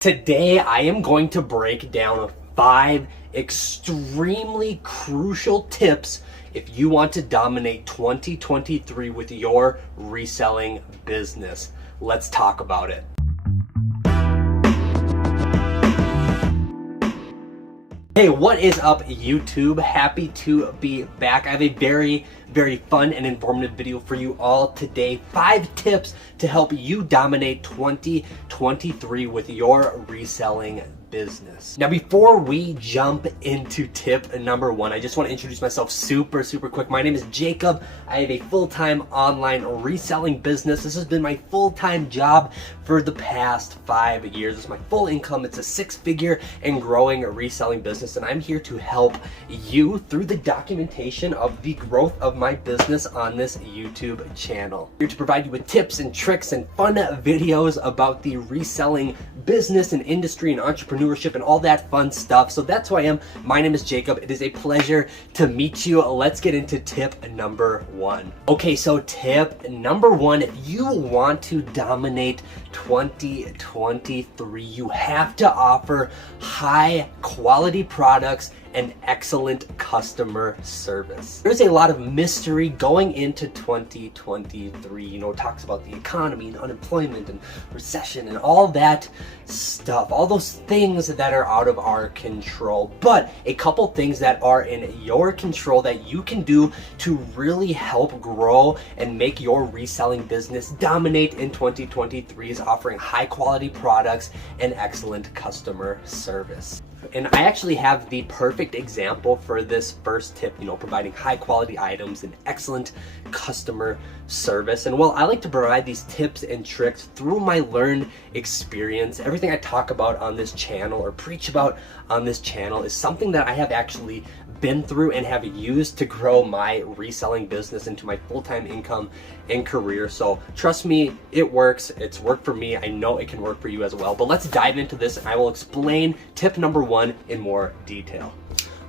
Today, I am going to break down 5 extremely crucial tips if you want to dominate 2023 with your reselling business. Let's talk about it. Hey, what is up, YouTube? Happy to be back. I have a very fun and informative video for you all today. 5 tips to help you dominate 2023 with your reselling business. Now, before we jump into tip number 1, I just want to introduce myself super quick. My name is Jacob. I have a full-time online reselling business. This has been my full-time job for the past 5 years. It's my full income. It's a 6-figure and growing reselling business, and I'm here to help you through the documentation of the growth of my business on this YouTube channel. I'm here to provide you with tips and tricks and fun videos about the reselling business and industry and entrepreneurship and all that fun stuff. So that's who I am. My name is Jacob. It is a pleasure to meet you. Let's get into tip number 1. Okay, so tip number 1, if you want to dominate 2023, you have to offer high quality products and excellent customer service. There's a lot of mystery going into 2023. You know, it talks about the economy and unemployment and recession and all that stuff, all those things that are out of our control. But a couple things that are in your control that you can do to really help grow and make your reselling business dominate in 2023 is offering high quality products and excellent customer service. And I actually have the perfect example for this first tip, you know, providing high quality items and excellent customer service. And well, I like to provide these tips and tricks through my learned experience. Everything I talk about on this channel or preach about on this channel is something that I have actually been through and have used to grow my reselling business into my full-time income and career. So trust me, it works. It's worked for me. I know it can work for you as well. But let's dive into this and I will explain tip number 1 in more detail.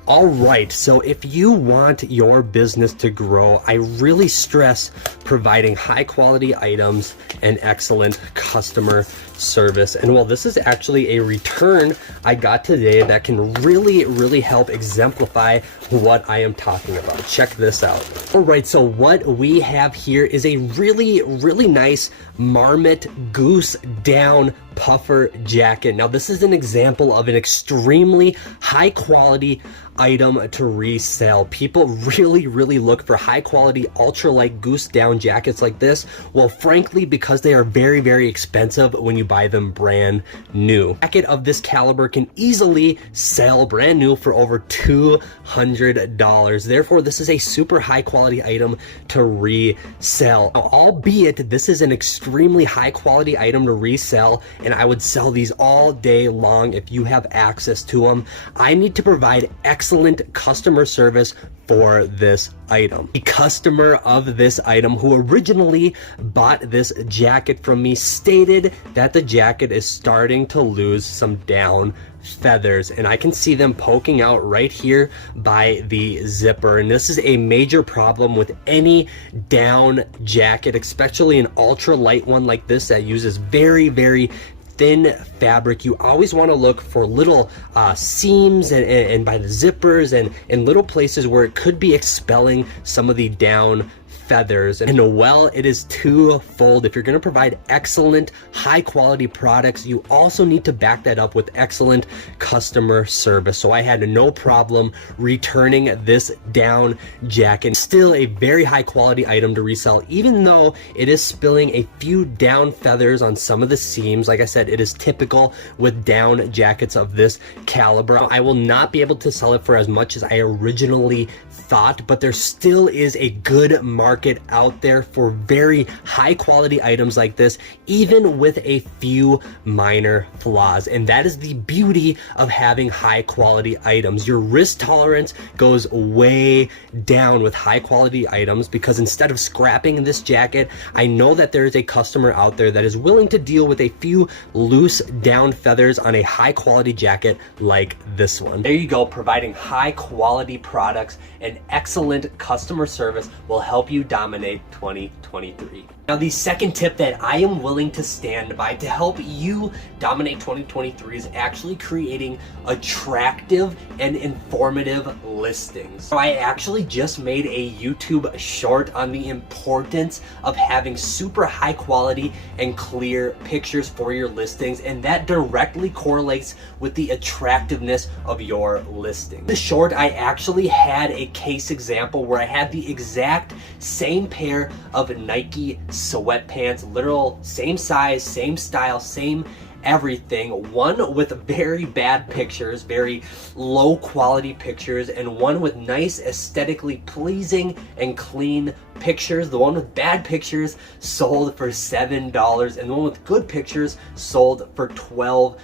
All right, so if you want your business to grow, I really stress providing high quality items and excellent customer service. And well, this is actually a return I got today that can really help exemplify what I am talking about. Check this out. All right, so what we have here is a really nice Marmot Goose Down puffer jacket. Now, this is an example of an extremely high quality item to resell. People really look for high quality ultralight goose down jackets like this. Well, frankly, because they are very expensive when you buy them brand new. A jacket of this caliber can easily sell brand new for over $200. Therefore, this is a super high quality item to resell. Now, albeit this is an extremely high quality item to resell, and I would sell these all day long if you have access to them, I need to provide excellent customer service for this item. The customer of this item who originally bought this jacket from me stated that the jacket is starting to lose some down feathers, and I can see them poking out right here by the zipper. And this is a major problem with any down jacket, especially an ultra light one like this that uses very thin fabric. You always want to look for little seams and by the zippers and little places where it could be expelling some of the down feathers. And well, it is twofold. If you're going to provide excellent high quality products, you also need to back that up with excellent customer service. So I had no problem returning this down jacket. Still a very high quality item to resell, even though it is spilling a few down feathers on some of the seams. Like I said, it is typical with down jackets of this caliber. I will not be able to sell it for as much as I originally thought, but there still is a good market out there for very high quality items like this, even with a few minor flaws. And that is the beauty of having high quality items. Your risk tolerance goes way down with high quality items, because instead of scrapping this jacket, I know that there is a customer out there that is willing to deal with a few loose down feathers on a high quality jacket like this one. There you go. Providing high quality products and excellent customer service will help you dominate 2023. Now, the second tip that I am willing to stand by to help you dominate 2023 is actually creating attractive and informative listings. So I actually just made a YouTube short on the importance of having super high quality and clear pictures for your listings, and that directly correlates with the attractiveness of your listing. In the short, I actually had a case example where I had the exact same pair of Nike sweatpants, literal same size, same style, same everything, one with very bad pictures, very low quality pictures, and one with nice, aesthetically pleasing and clean pictures. The one with bad pictures sold for $7, and the one with good pictures sold for $12.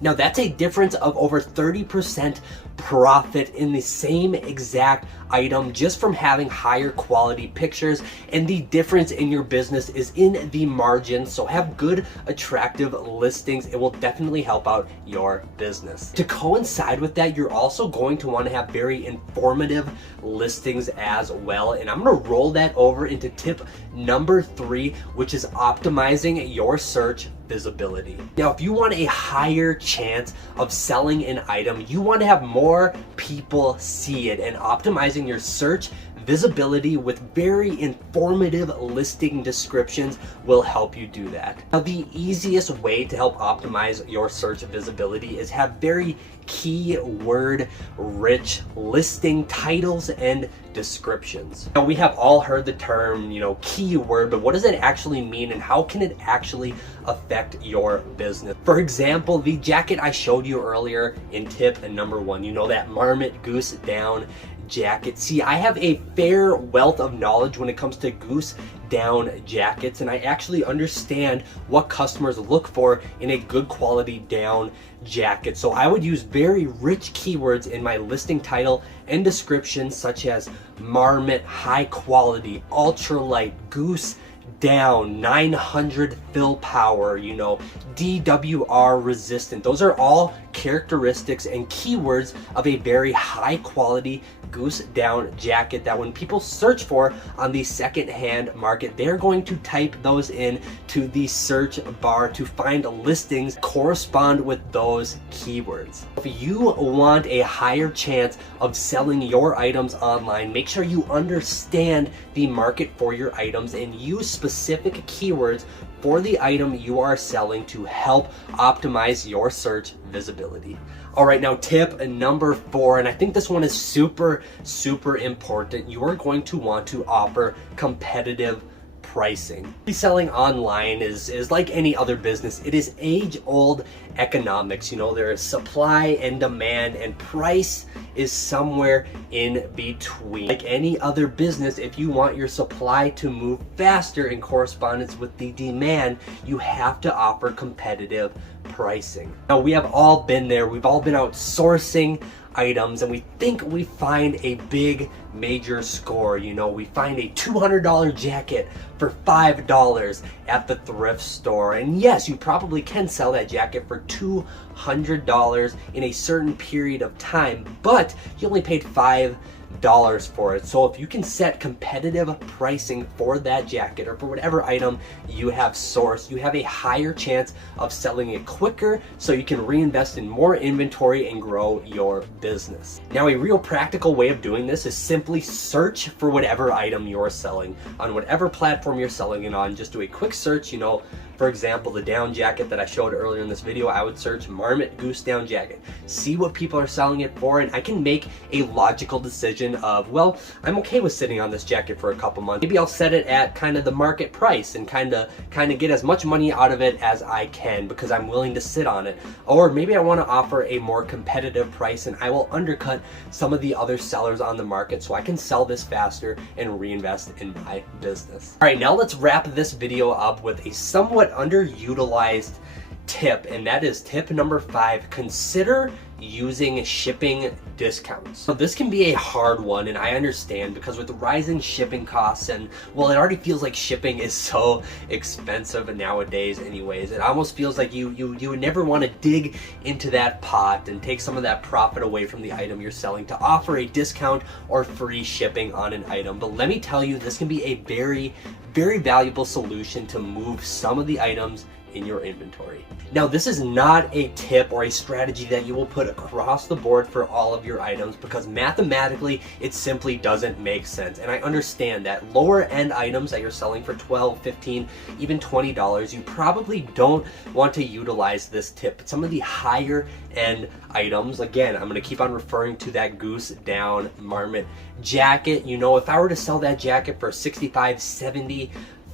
Now that's a difference of over 30% profit in the same exact item just from having higher quality pictures, and the difference in your business is in the margin. So have good, attractive listings. It will definitely help out your business. To coincide with that, you're also going to want to have very informative listings as well, and I'm going to roll that over into tip number 3, which is optimizing your search visibility. Now, if you want a higher chance of selling an item, you want to have more people see it, and optimizing your search visibility with very informative listing descriptions will help you do that. Now, the easiest way to help optimize your search visibility is have very keyword rich listing titles and descriptions. Now, we have all heard the term, keyword, but what does it actually mean, and how can it actually affect your business? For example, the jacket I showed you earlier in tip number 1, that marmot goose down jacket. See, I have a fair wealth of knowledge when it comes to goose down jackets, and I actually understand what customers look for in a good quality down jacket. So I would use very rich keywords in my listing title and description, such as marmot, high quality, ultralight, goose down, 900 fill power, DWR resistant. Those are all characteristics and keywords of a very high quality goose down jacket that when people search for on the secondhand market, they're going to type those in to the search bar to find listings correspond with those keywords. If you want a higher chance of selling your items online, make sure you understand the market for your items and use specific keywords for the item you are selling to help optimize your search visibility. All right, now tip number 4, and I think this one is super, super important. You are going to want to offer competitive pricing. Reselling online is like any other business. It is age-old economics. There is supply and demand, and price is somewhere in between. Like any other business, if you want your supply to move faster in correspondence with the demand, you have to offer competitive pricing. Now, we have all been there. We've all been out sourcing items, and we think we find a big major score. We find a $200 jacket for $5 at the thrift store, and yes, you probably can sell that jacket for $200 in a certain period of time, but you only paid $5 for it. So if you can set competitive pricing for that jacket or for whatever item you have sourced, you have a higher chance of selling it quicker, so you can reinvest in more inventory and grow your business. Now, a real practical way of doing this is simply search for whatever item you're selling on whatever platform you're selling it on. Just do a quick search. For example, the down jacket that I showed earlier in this video, I would search marmot goose down jacket, see what people are selling it for, and I can make a logical decision of, well, I'm okay with sitting on this jacket for a couple months. Maybe I'll set it at kind of the market price and kind of get as much money out of it as I can because I'm willing to sit on it. Or maybe I want to offer a more competitive price and I will undercut some of the other sellers on the market so I can sell this faster and reinvest in my business. All right, now let's wrap this video up with a somewhat underutilized tip, and that is tip number 5. Consider using shipping discounts. So this can be a hard one, and I understand, because with the rising shipping costs, and well, it already feels like shipping is so expensive nowadays anyways. It almost feels like you would never want to dig into that pot and take some of that profit away from the item you're selling to offer a discount or free shipping on an item. But let me tell you, this can be a very, very valuable solution to move some of the items in your inventory. Now, this is not a tip or a strategy that you will put across the board for all of your items, because mathematically it simply doesn't make sense. And I understand that lower end items that you're selling for $12, $15, even $20, you probably don't want to utilize this tip. But some of the higher end items, again, I'm going to keep on referring to that goose down marmot jacket. You know, if I were to sell that jacket for $65, $70,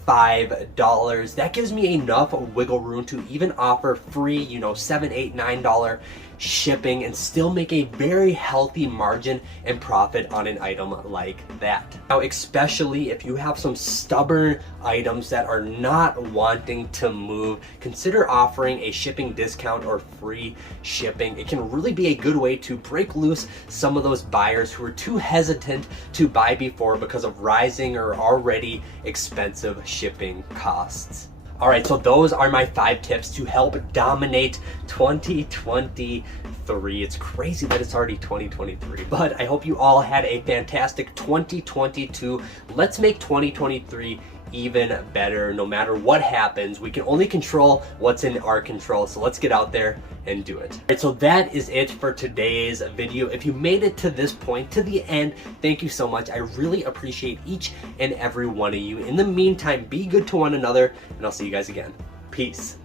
$5, that gives me enough wiggle room to even offer free, you know, $7, $8, $9 shipping and still make a very healthy margin and profit on an item like that. Now, especially if you have some stubborn items that are not wanting to move, consider offering a shipping discount or free shipping. It can really be a good way to break loose some of those buyers who are too hesitant to buy before because of rising or already expensive shipping costs. All right, so those are my 5 tips to help dominate 2023. It's crazy that it's already 2023, but I hope you all had a fantastic 2022. Let's make 2023 even better. No matter what happens, we can only control what's in our control. So let's get out there and do it. All right, so that is it for today's video. If you made it to this point, to the end, thank you so much. I really appreciate each and every one of you. In the meantime, be good to one another, and I'll see you guys again. Peace.